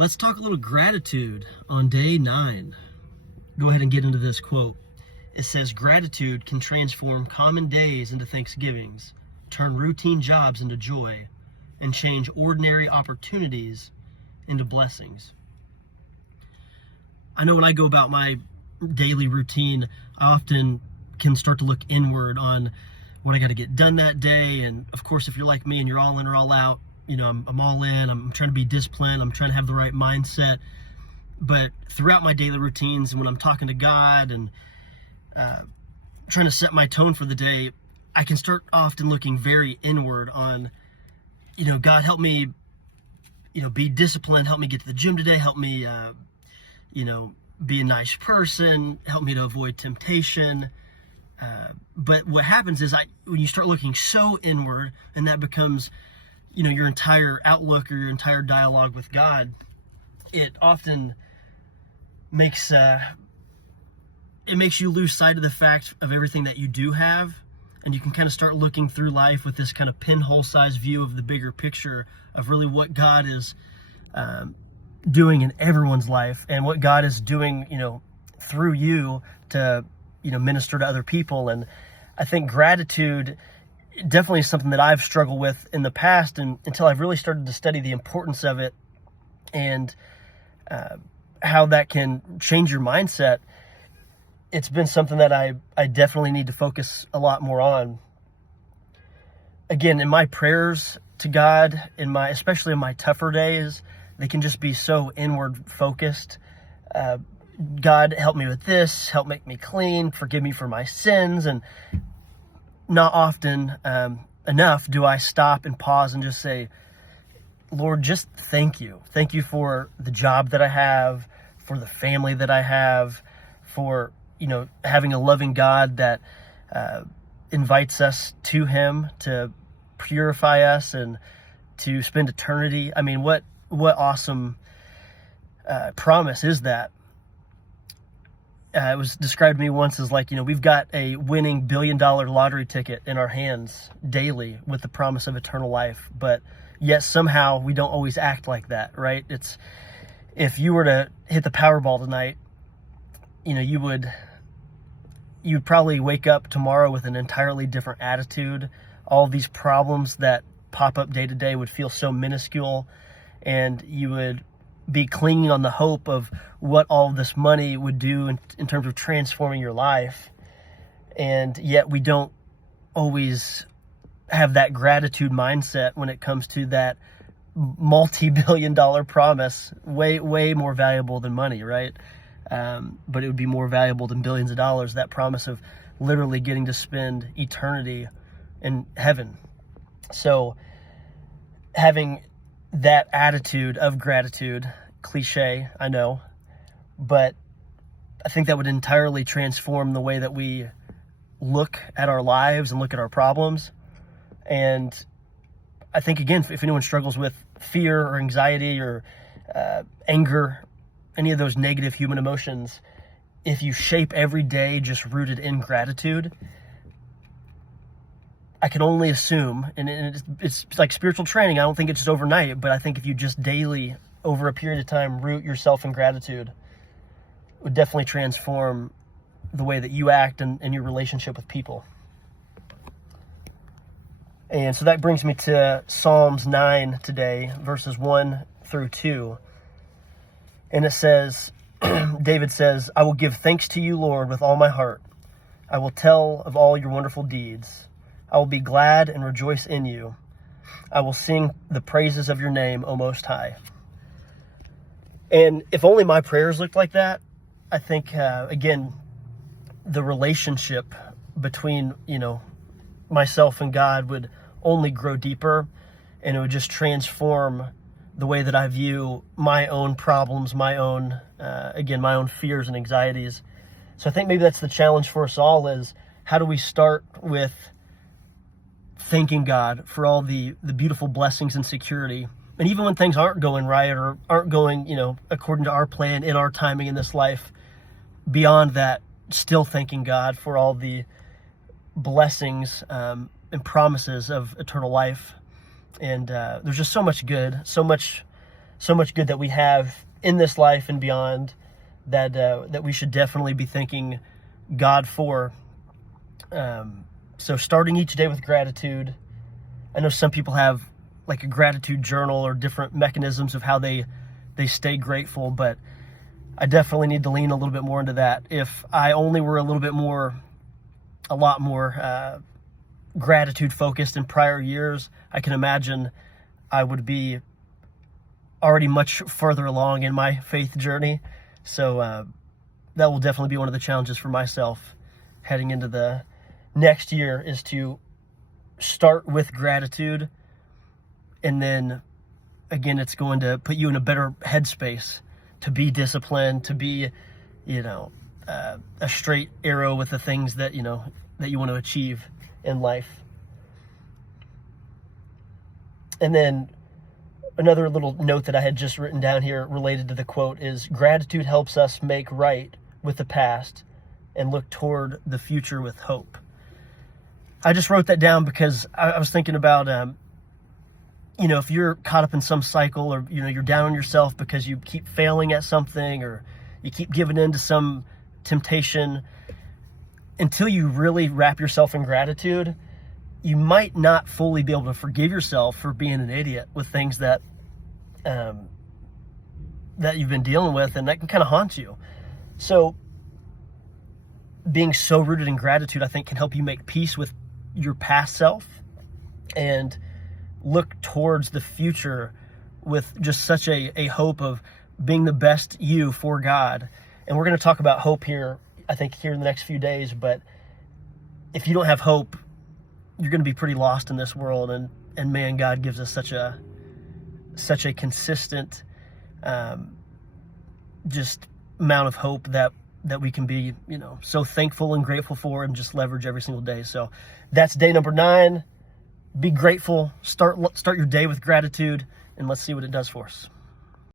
Let's talk a little gratitude on day 9. Go ahead and get into this quote. It says, "Gratitude can transform common days into thanksgivings, turn routine jobs into joy, and change ordinary opportunities into blessings." I know when I go about my daily routine, I often can start to look inward on what I got to get done that day. And of course, if you're like me and you're all in or all out, I'm all in. I'm trying to be disciplined. I'm trying to have the right mindset. But throughout my daily routines, when I'm talking to God and trying to set my tone for the day, I can start often looking very inward on, God, help me, be disciplined. Help me get to the gym today. Help me, be a nice person. Help me to avoid temptation. But what happens is when you start looking so inward, and that becomes your entire outlook or your entire dialogue with God, it often makes you lose sight of the fact of everything that you do have, and you can kind of start looking through life with this kind of pinhole-sized view of the bigger picture of really what God is doing in everyone's life, and what God is doing, through you to, minister to other people. And I think gratitude definitely is something that I've struggled with in the past, and until I've really started to study the importance of it and how that can change your mindset. It's been something that I definitely need to focus a lot more on. Again, in my prayers to God, especially in my tougher days, they can just be so inward focused. God, help me with this, help make me clean, forgive me for my sins. And not often enough do I stop and pause and just say, Lord, just thank you. Thank you for the job that I have, for the family that I have, for, having a loving God that invites us to him to purify us and to spend eternity. I mean, what awesome promise is that? It was described to me once as like, we've got a winning $1 billion lottery ticket in our hands daily with the promise of eternal life, but yet somehow we don't always act like that, right? It's, if you were to hit the Powerball tonight, you'd probably wake up tomorrow with an entirely different attitude. All of these problems that pop up day to day would feel so minuscule, and you would be clinging on the hope of what all of this money would do in terms of transforming your life. And yet we don't always have that gratitude mindset when it comes to that multi-billion-dollar promise, way more valuable than money, right? But it would be more valuable than billions of dollars, that promise of literally getting to spend eternity in heaven. So having that attitude of gratitude, cliche, I know, but I think that would entirely transform the way that we look at our lives and look at our problems. And I think, again, if anyone struggles with fear or anxiety or anger, any of those negative human emotions, if you shape every day just rooted in gratitude, I can only assume, and it's like spiritual training, I don't think it's just overnight, but I think if you just daily, over a period of time, root yourself in gratitude, it would definitely transform the way that you act and your relationship with people. And so that brings me to Psalms 9 today, verses 1 through 2. And it says, David says, "I will give thanks to you, Lord, with all my heart. I will tell of all your wonderful deeds. I will be glad and rejoice in you. I will sing the praises of your name, O Most High." And if only my prayers looked like that, I think, again, the relationship between, myself and God would only grow deeper, and it would just transform the way that I view my own problems, my own fears and anxieties. So I think maybe that's the challenge for us all, is how do we start with thanking God for all the beautiful blessings and security. And even when things aren't going right or aren't going, according to our plan in our timing in this life, beyond that, still thanking God for all the blessings and promises of eternal life. And there's just so much good, so much so much good that we have in this life and beyond that we should definitely be thanking God for. So starting each day with gratitude. I know some people have like a gratitude journal or different mechanisms of how they stay grateful, but I definitely need to lean a little bit more into that. If I only were a lot more gratitude focused in prior years, I can imagine I would be already much further along in my faith journey. So that will definitely be one of the challenges for myself heading into the next year, is to start with gratitude. And then again, it's going to put you in a better headspace to be disciplined, to be, a straight arrow with the things that you want to achieve in life. And then another little note that I had just written down here related to the quote is, gratitude helps us make right with the past and look toward the future with hope. I just wrote that down because I was thinking about, if you're caught up in some cycle, or, you're down on yourself because you keep failing at something, or you keep giving in to some temptation, until you really wrap yourself in gratitude, you might not fully be able to forgive yourself for being an idiot with things that you've been dealing with, and that can kind of haunt you. So being so rooted in gratitude, I think, can help you make peace with your past self and look towards the future with just such a hope of being the best you for God. And we're going to talk about hope here, I think, here in the next few days. But if you don't have hope, you're going to be pretty lost in this world. And man, God gives us such a consistent, just amount of hope that we can be, so thankful and grateful for, and just leverage every single day. So that's day number 9. Be grateful. Start your day with gratitude, and let's see what it does for us.